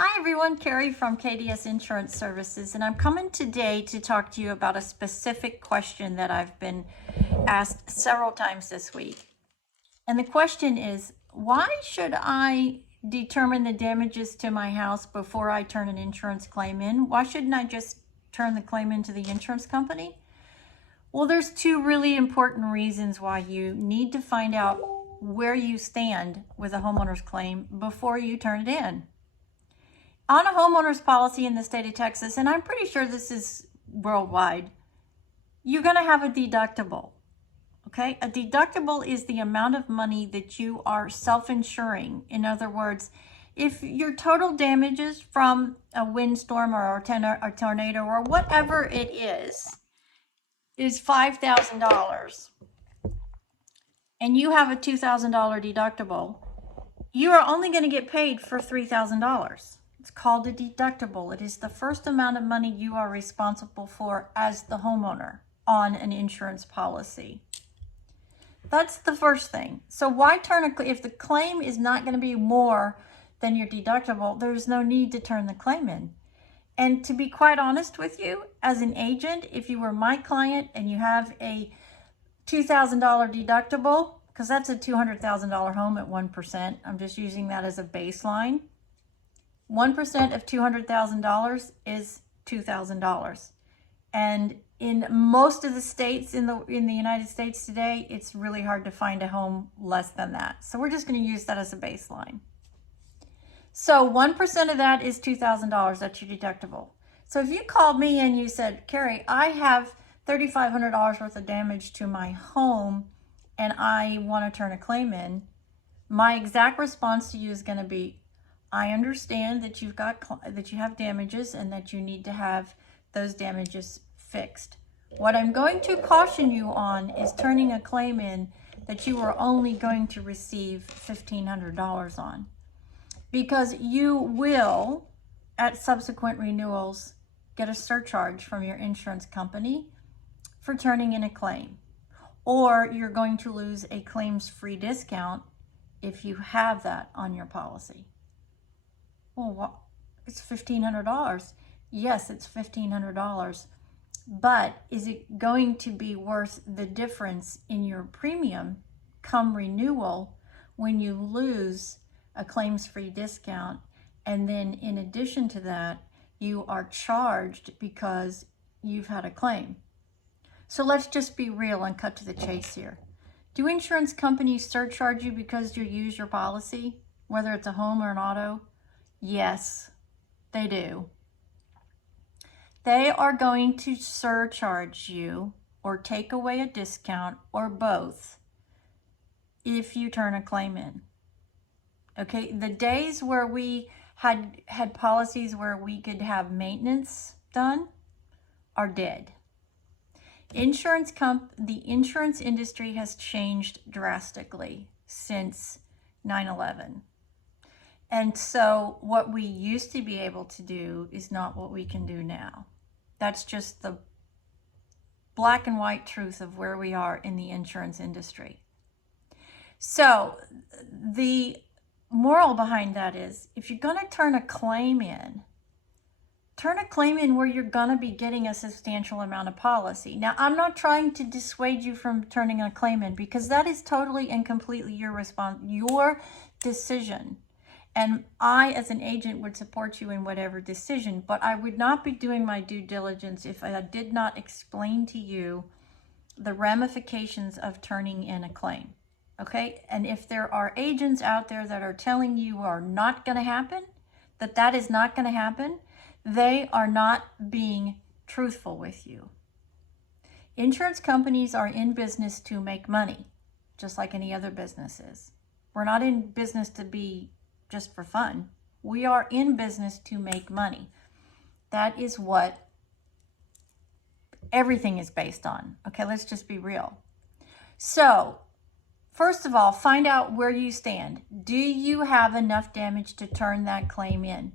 Hi everyone, Carrie from KDS Insurance Services, and I'm coming today to talk to you about a specific question that I've been asked several times this week. And the question is, why should I determine the damages to my house before I turn an insurance claim in? Why shouldn't I just turn the claim into the insurance company? Well, there's two really important reasons why you need to find out where you stand with a homeowner's claim before you turn it in. On a homeowner's policy in the state of Texas, and I'm pretty sure this is worldwide, you're going to have a deductible. Okay, a deductible is the amount of money that you are self-insuring. In other words, if your total damages from a windstorm or a tornado or whatever it is $5,000 and you have a $2,000 deductible, you are only going to get paid for $3,000. It's called a deductible. It is the first amount of money you are responsible for as the homeowner on an insurance policy. That's the first thing. So why if the claim is not going to be more than your deductible, there's no need to turn the claim in. And to be quite honest with you, as an agent, if you were my client and you have a $2,000 deductible, because that's a $200,000 home at 1%, I'm just using that as a baseline. 1% of $200,000 is $2,000. And in most of the states in the United States today, it's really hard to find a home less than that. So we're just going to use that as a baseline. So 1% of that is $2,000. That's your deductible. So if you called me and you said, Carrie, I have $3,500 worth of damage to my home and I want to turn a claim in, my exact response to you is going to be, I understand that you have damages and that you need to have those damages fixed. What I'm going to caution you on is turning a claim in that you are only going to receive $1,500 on, because you will, at subsequent renewals, get a surcharge from your insurance company for turning in a claim, or you're going to lose a claims-free discount if you have that on your policy. Well, it's $1,500. Yes, it's $1,500, but is it going to be worth the difference in your premium come renewal when you lose a claims-free discount, and then in addition to that, you are charged because you've had a claim? So let's just be real and cut to the chase here. Do insurance companies surcharge you because you use your policy, whether it's a home or an auto? Yes, they do. They are going to surcharge you or take away a discount or both if you turn a claim in. Okay, the days where we had policies where we could have maintenance done are dead. The insurance industry has changed drastically since 9/11. And so what we used to be able to do is not what we can do now. That's just the black and white truth of where we are in the insurance industry. So the moral behind that is, if you're going to turn a claim in where you're going to be getting a substantial amount of policy. Now, I'm not trying to dissuade you from turning a claim in, because that is totally and completely your decision. And I, as an agent, would support you in whatever decision, but I would not be doing my due diligence if I did not explain to you the ramifications of turning in a claim, okay? And if there are agents out there that are telling you are not going to happen, that is not going to happen, they are not being truthful with you. Insurance companies are in business to make money, just like any other business is. We're not in business to be just for fun. We are in business to make money. That is what everything is based on. Okay, let's just be real. So, first of all, find out where you stand. Do you have enough damage to turn that claim in?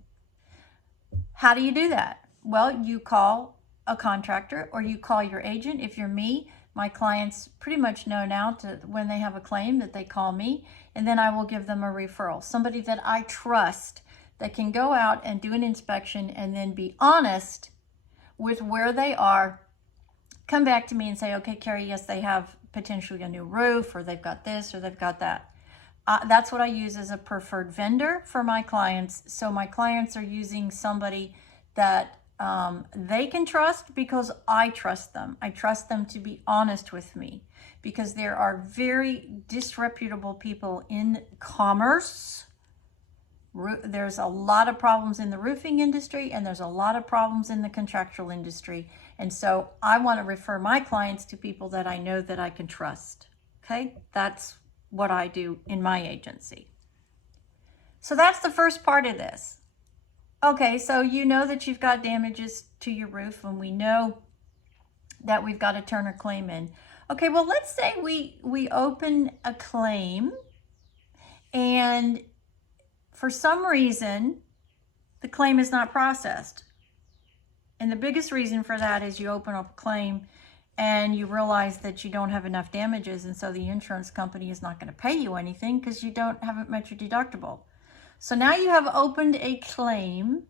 How do you do that? Well, you call a contractor or you call your agent. If you're me, my clients pretty much know now when they have a claim that they call me, and then I will give them a referral. Somebody that I trust that can go out and do an inspection and then be honest with where they are, come back to me and say, okay, Carrie, yes, they have potentially a new roof, or they've got this, or they've got that. That's what I use as a preferred vendor for my clients. So my clients are using somebody that they can trust because I trust them. I trust them to be honest with me, because there are very disreputable people in commerce. There's a lot of problems in the roofing industry, and there's a lot of problems in the contractual industry. And so I want to refer my clients to people that I know that I can trust. Okay, that's what I do in my agency. So that's the first part of this. Okay, so you know that you've got damages to your roof, and we know that we've got to turn a claim in. Okay, well, let's say we open a claim, and for some reason, the claim is not processed. And the biggest reason for that is you open up a claim and you realize that you don't have enough damages, and so the insurance company is not going to pay you anything because you haven't met your deductible. So now you have opened a claim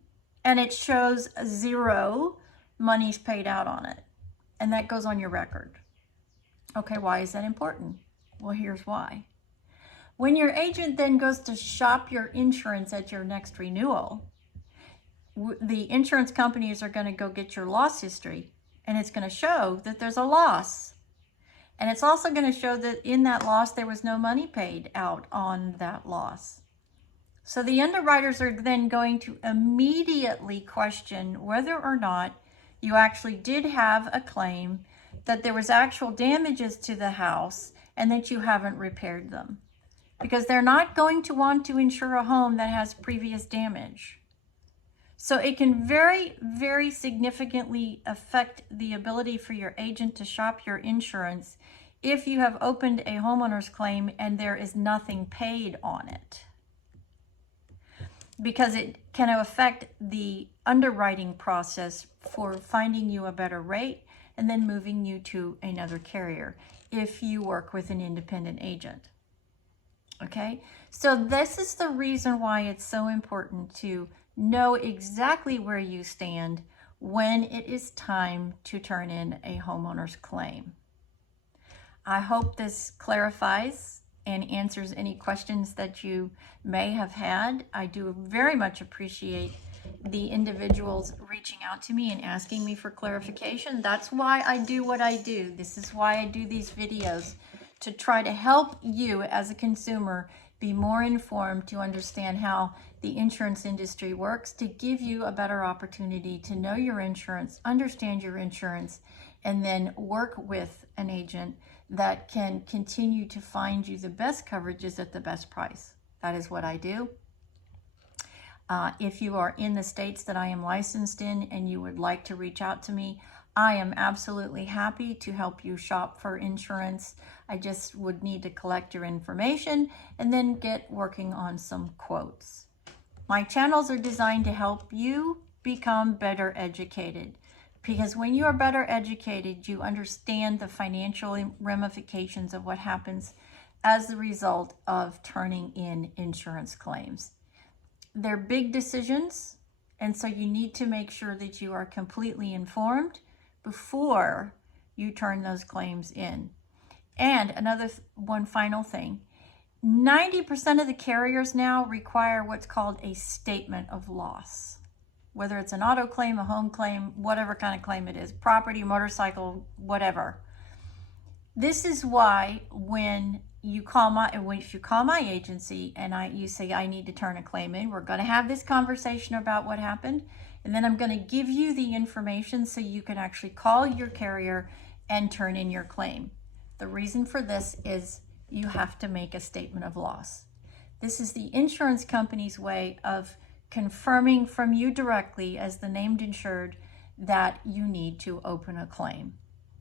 and it shows 0 monies paid out on it. And that goes on your record. Okay, why is that important? Well, here's why. When your agent then goes to shop your insurance at your next renewal, the insurance companies are going to go get your loss history, and it's going to show that there's a loss. And it's also going to show that in that loss, there was no money paid out on that loss. So the underwriters are then going to immediately question whether or not you actually did have a claim, that there was actual damages to the house, and that you haven't repaired them. Because they're not going to want to insure a home that has previous damage. So it can very, very significantly affect the ability for your agent to shop your insurance if you have opened a homeowner's claim and there is nothing paid on it. Because it can affect the underwriting process for finding you a better rate and then moving you to another carrier if you work with an independent agent. Okay, so this is the reason why it's so important to know exactly where you stand when it is time to turn in a homeowner's claim. I hope this clarifies and answers any questions that you may have had. I do very much appreciate the individuals reaching out to me and asking me for clarification. That's why I do what I do. This is why I do these videos, to try to help you as a consumer be more informed, to understand how the insurance industry works, to give you a better opportunity to know your insurance, understand your insurance, and then work with an agent that can continue to find you the best coverages at the best price. That is what I do. If you are in the states that I am licensed in and you would like to reach out to me, I am absolutely happy to help you shop for insurance. I just would need to collect your information and then get working on some quotes. My channels are designed to help you become better educated, because when you are better educated, you understand the financial ramifications of what happens as the result of turning in insurance claims. They're big decisions, and so you need to make sure that you are completely informed before you turn those claims in. And one final thing, 90% of the carriers now require what's called a statement of loss. Whether it's an auto claim, a home claim, whatever kind of claim it is, property, motorcycle, whatever. This is why when you call if you call my agency and you say, I need to turn a claim in, we're going to have this conversation about what happened. And then I'm going to give you the information so you can actually call your carrier and turn in your claim. The reason for this is you have to make a statement of loss. This is the insurance company's way of confirming from you directly as the named insured that you need to open a claim.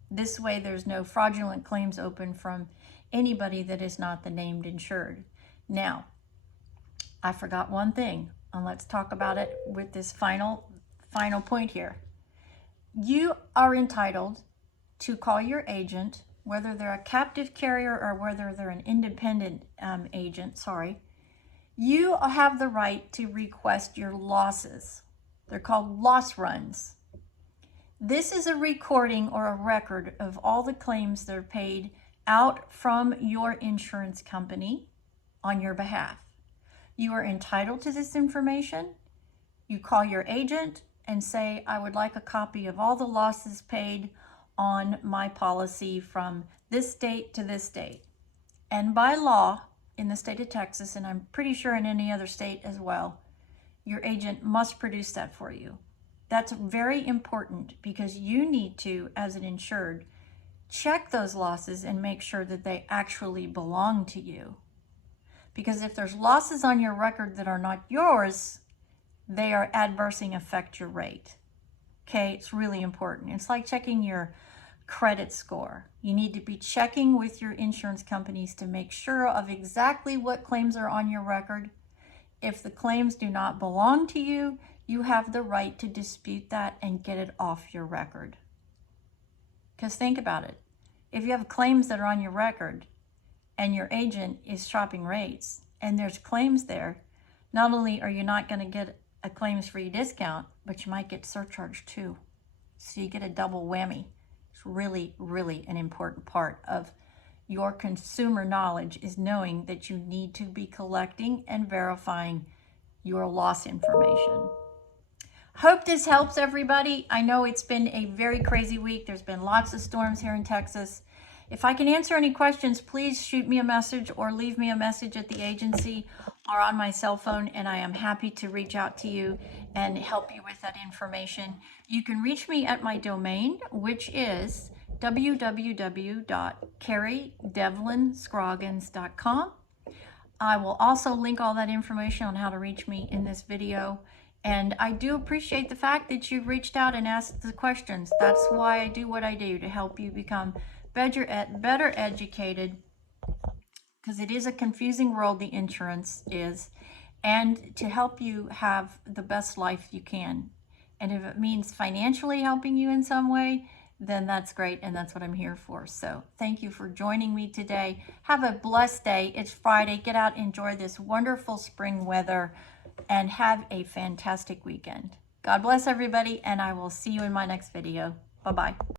This way there's no fraudulent claims open from anybody that is not the named insured. Now, I forgot one thing, and let's talk about it with this final point here. You are entitled to call your agent, whether they're a captive carrier or whether they're an independent agent, you have the right to request your losses. They're called loss runs. This is a recording or a record of all the claims that are paid out from your insurance company on your behalf. You are entitled to this information. You call your agent and say, I would like a copy of all the losses paid on my policy from this date to this date. And by law, in the state of Texas, and I'm pretty sure in any other state as well, your agent must produce that for you. That's very important because you need to, as an insured, check those losses and make sure that they actually belong to you. Because if there's losses on your record that are not yours, they are adversely affect your rate. Okay, it's really important. It's like checking your credit score. You need to be checking with your insurance companies to make sure of exactly what claims are on your record. If the claims do not belong to you, you have the right to dispute that and get it off your record. Because think about it. If you have claims that are on your record and your agent is shopping rates and there's claims there, not only are you not going to get a claims-free discount, but you might get surcharged too. So you get a double whammy. It's really, really an important part of your consumer knowledge, is knowing that you need to be collecting and verifying your loss information. Hope this helps everybody. I know it's been a very crazy week. There's been lots of storms here in Texas. If I can answer any questions, please shoot me a message or leave me a message at the agency or on my cell phone, and I am happy to reach out to you and help you with that information. You can reach me at my domain, which is www.carriedevlinscroggins.com. I will also link all that information on how to reach me in this video. And I do appreciate the fact that you've reached out and asked the questions. That's why I do what I do, to help you become better educated, because it is a confusing world, the insurance is, and to help you have the best life you can. And if it means financially helping you in some way, then that's great, and that's what I'm here for. So thank you for joining me today. Have a blessed day. It's Friday. Get out, enjoy this wonderful spring weather, and have a fantastic weekend. God bless everybody, and I will see you in my next video. Bye-bye.